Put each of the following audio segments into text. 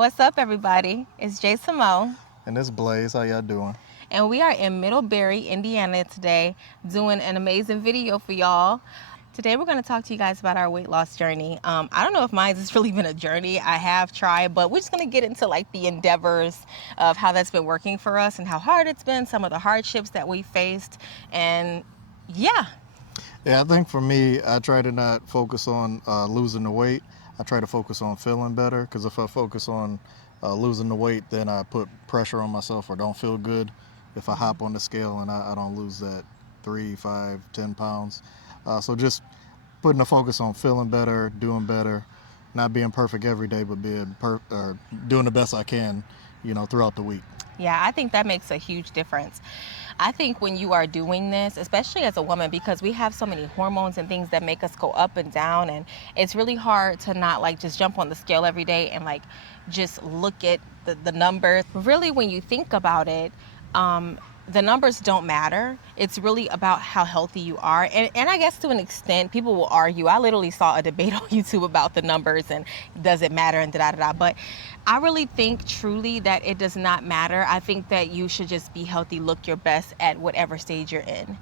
What's up, everybody? It's Jay Simone. And this Blaze, how y'all doing? And we are in Middlebury, Indiana today, doing an amazing video for y'all. Today we're going to talk to you guys about our weight loss journey. I don't know if mine has really been a journey. I have tried, but we're just going to get into like the endeavors of how that's been working for us and how hard it's been, some of the hardships that we faced, and yeah. Yeah, I think for me, I try to not focus on losing the weight. I try to focus on feeling better, because if I focus on losing the weight, then I put pressure on myself or don't feel good if I hop on the scale and I don't lose that 3, 5, 10 pounds. So just putting a focus on feeling better, doing better, not being perfect every day, but doing the best I can, throughout the week. Yeah, I think that makes a huge difference. I think when you are doing this, especially as a woman, because we have so many hormones and things that make us go up and down, and it's really hard to not like just jump on the scale every day and like just look at the numbers. Really, when you think about it, the numbers don't matter. It's really about how healthy you are. And I guess to an extent, people will argue. I literally saw a debate on YouTube about the numbers and does it matter and da-da-da-da. But I really think truly that it does not matter. I think that you should just be healthy, look your best at whatever stage you're in.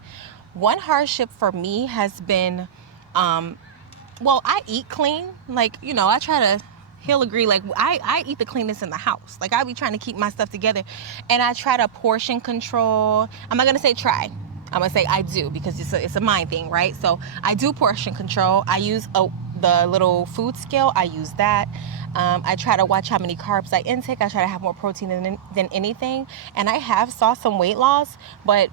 One hardship for me has been, I eat clean. Like, I try to, he'll agree, like I eat the cleanest in the house. Like I be trying to keep my stuff together, and I try to portion control. I'm not gonna say try, I'm gonna say I do, because it's a mind thing, right? So I do portion control. I use the little food scale. I use that. I try to watch how many carbs I intake. I try to have more protein than anything, and I have saw some weight loss, but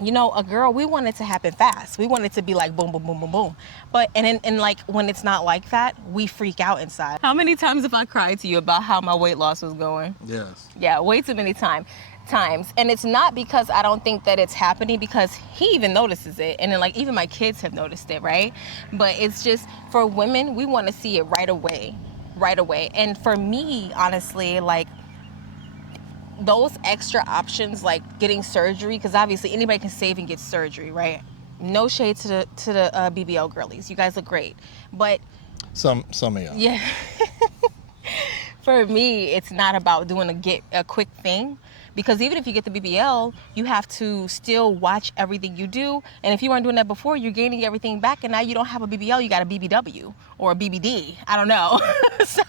a girl, we want it to happen fast. We want it to be like boom, boom, boom, boom, boom. But, and like when it's not like that, we freak out inside. How many times have I cried to you about how my weight loss was going? Yes. Yeah, way too many times. And it's not because I don't think that it's happening, because he even notices it. And then like even my kids have noticed it, right? But it's just, for women, we want to see it right away. And for me, honestly, like, those extra options, like getting surgery, because obviously anybody can save and get surgery, right? No shade to the BBL girlies. You guys look great, but some of y'all. Yeah. For me, it's not about doing a quick thing, because even if you get the BBL, you have to still watch everything you do. And if you weren't doing that before, you're gaining everything back, and now you don't have a BBL, you got a BBW or a BBD. I don't know. So,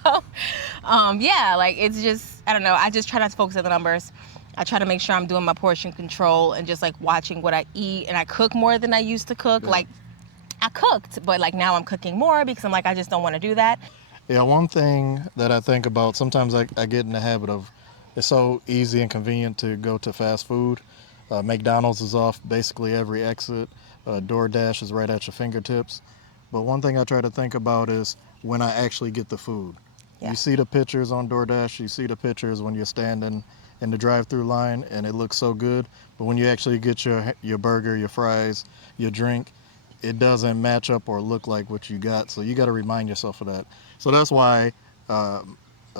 like it's just, I don't know. I just try not to focus on the numbers. I try to make sure I'm doing my portion control and just like watching what I eat. And I cook more than I used to cook. Yeah. Like I cooked, but like now I'm cooking more because I'm like, I just don't want to do that. Yeah, one thing that I think about, sometimes I get in the habit of, it's so easy and convenient to go to fast food. McDonald's is off basically every exit. DoorDash is right at your fingertips. But one thing I try to think about is when I actually get the food. Yeah. You see the pictures on DoorDash, you see the pictures when you're standing in the drive-through line and it looks so good. But when you actually get your burger, your fries, your drink, it doesn't match up or look like what you got. So you got to remind yourself of that. So that's why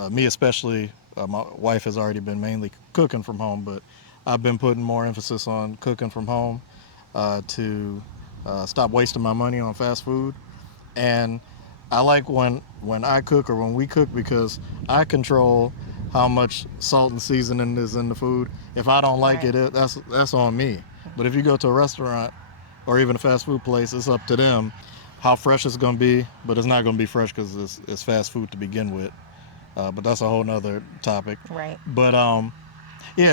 me especially, my wife has already been mainly cooking from home, but I've been putting more emphasis on cooking from home to stop wasting my money on fast food. And I like when I cook or when we cook, because I control how much salt and seasoning is in the food. If I don't like it, that's on me. But if you go to a restaurant or even a fast food place, it's up to them how fresh it's going to be, but it's not going to be fresh because it's fast food to begin with. But that's a whole nother topic. Right. But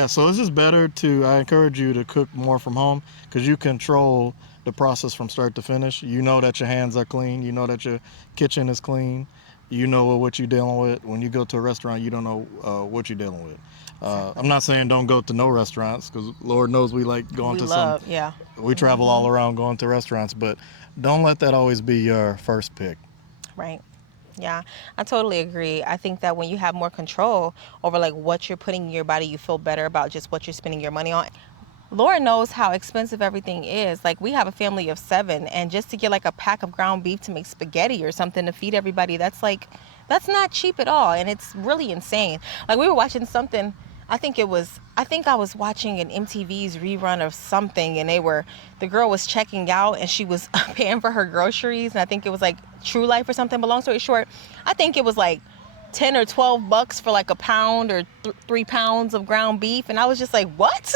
so it's just better I encourage you to cook more from home, because you control the process from start to finish. You know that your hands are clean. You know that your kitchen is clean. You know what you're dealing with. When you go to a restaurant, you don't know what you're dealing with. I'm not saying don't go to no restaurants, because Lord knows we like going to some. Yeah. We travel all around going to restaurants, but don't let that always be your first pick. Right. Yeah, I totally agree. I think that when you have more control over like what you're putting in your body, you feel better about just what you're spending your money on. Lord knows how expensive everything is. Like, we have a family of 7, and just to get like a pack of ground beef to make spaghetti or something to feed everybody, that's not cheap at all. And it's really insane. Like, we were watching something, I think I was watching an MTV's rerun of something, and the girl was checking out and she was paying for her groceries. And I think it was like True Life or something. But long story short, I think it was like 10 or 12 bucks for like a pound or 3 pounds of ground beef. And I was just like, what?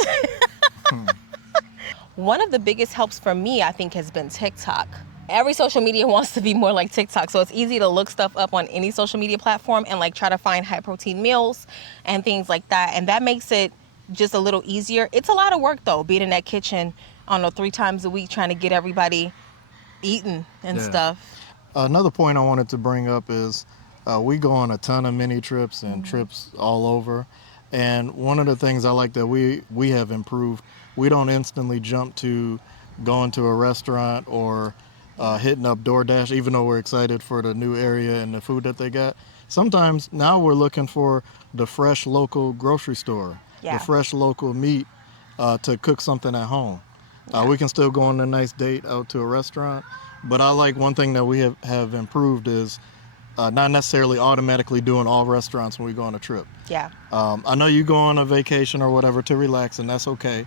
One of the biggest helps for me, I think, has been TikTok. Every social media wants to be more like TikTok, so it's easy to look stuff up on any social media platform and like try to find high protein meals and things like that. And that makes it just a little easier. It's a lot of work though, being in that kitchen, I don't know, 3 times a week trying to get everybody eating and stuff. Another point I wanted to bring up is we go on a ton of mini trips and trips all over. And one of the things I like that we have improved, we don't instantly jump to going to a restaurant or hitting up DoorDash, even though we're excited for the new area and the food that they got. Sometimes now we're looking for the fresh local grocery store, the fresh local meat to cook something at home. We can still go on a nice date out to a restaurant, but I like one thing that we have improved is not necessarily automatically doing all restaurants when we go on a trip. Yeah. I know you go on a vacation or whatever to relax, and that's okay.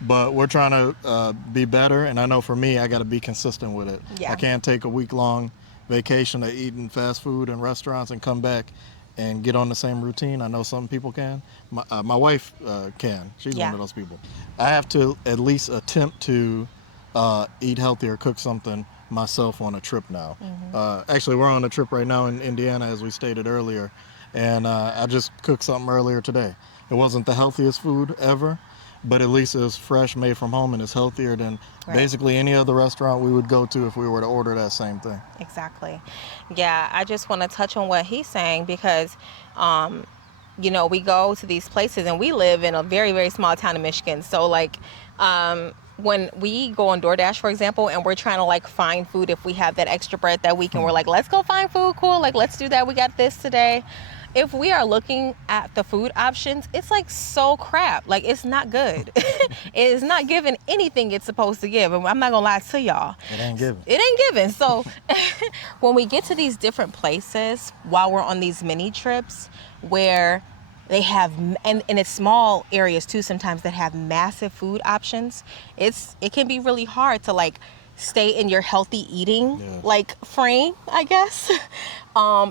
But we're trying to be better, and I know for me, I got to be consistent with it. Yeah. I can't take a week-long vacation of eating fast food in restaurants and come back and get on the same routine. I know some people can. My wife can. She's one of those people. I have to at least attempt to eat healthy or cook something myself on a trip now. Actually, we're on a trip right now in Indiana, as we stated earlier, and I just cooked something earlier today. It wasn't the healthiest food ever, but at least it's fresh, made from home, and it's healthier than basically any other restaurant we would go to if we were to order that same thing. Exactly. Yeah, I just want to touch on what he's saying because, you know, we go to these places and we live in a very, very small town in Michigan. So like, when we go on DoorDash, for example, and we're trying to like find food, if we have that extra bread that week and we're like, let's go find food, cool, like let's do that, we got this today. If we are looking at the food options, it's like so crap. Like it's not good. It is not giving anything it's supposed to give. And I'm not gonna lie to y'all. It ain't giving. It ain't giving. So when we get to these different places while we're on these mini trips where they have, and it's small areas too sometimes that have massive food options, it can be really hard to like stay in your healthy eating like frame, I guess,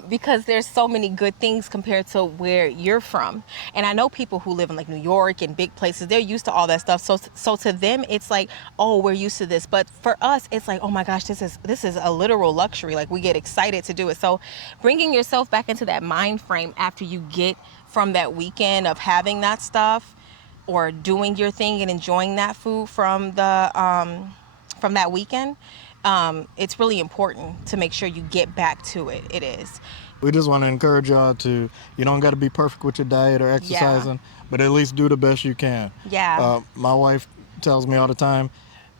because there's so many good things compared to where you're from. And I know people who live in like New York and big places, they're used to all that stuff. So to them, it's like, oh, we're used to this. But for us, it's like, oh my gosh, this is a literal luxury. Like we get excited to do it. So bringing yourself back into that mind frame after you get from that weekend of having that stuff or doing your thing and enjoying that food from that weekend, it's really important to make sure you get back to it. It is. We just want to encourage y'all to, you don't got to be perfect with your diet or exercising, but at least do the best you can. Yeah. My wife tells me all the time,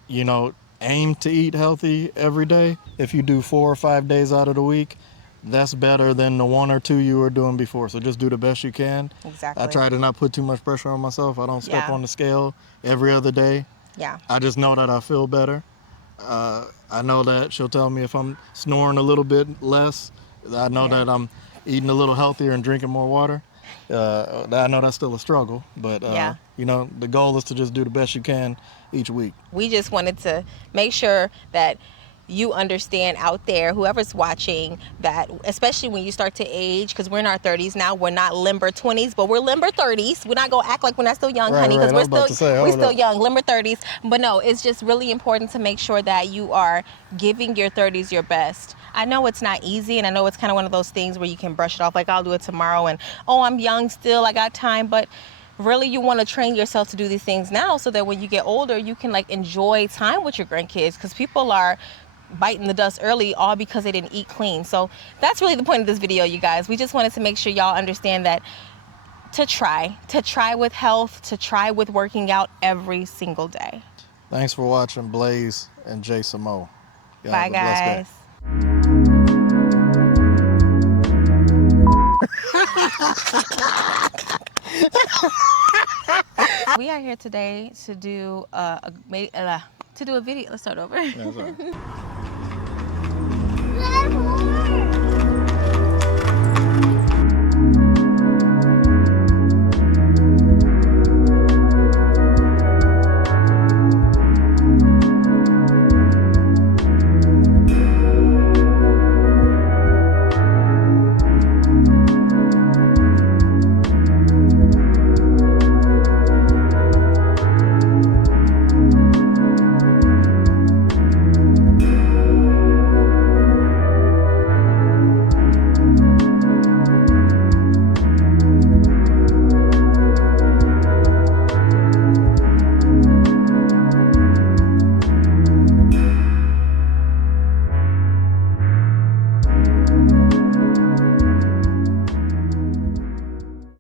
you know, aim to eat healthy every day. If you do 4 or 5 days out of the week, that's better than the 1 or 2 you were doing before. So just do the best you can. Exactly. I try to not put too much pressure on myself. I don't step on the scale every other day. Yeah. I just know that I feel better. I know that she'll tell me if I'm snoring a little bit less. I know that I'm eating a little healthier and drinking more water. I know that's still a struggle, but you know, the goal is to just do the best you can each week. We just wanted to make sure that you understand out there, whoever's watching, that especially when you start to age, because we're in our 30s now, we're not limber 20s, but we're limber 30s. We're not gonna act like we're not still young, honey, because we're still young, limber 30s. But no, it's just really important to make sure that you are giving your 30s your best. I know it's not easy, and I know it's kind of one of those things where you can brush it off, like I'll do it tomorrow, and oh, I'm young still, I got time, but really you want to train yourself to do these things now so that when you get older, you can like enjoy time with your grandkids, because people are biting the dust early all because they didn't eat clean. So that's really the point of this video, you guys. We just wanted to make sure y'all understand that to try with health, to try with working out every single day. Thanks for watching Blaze and Jay Samo. Bye, guys. We are here today to do a video. Let's start over. Yeah,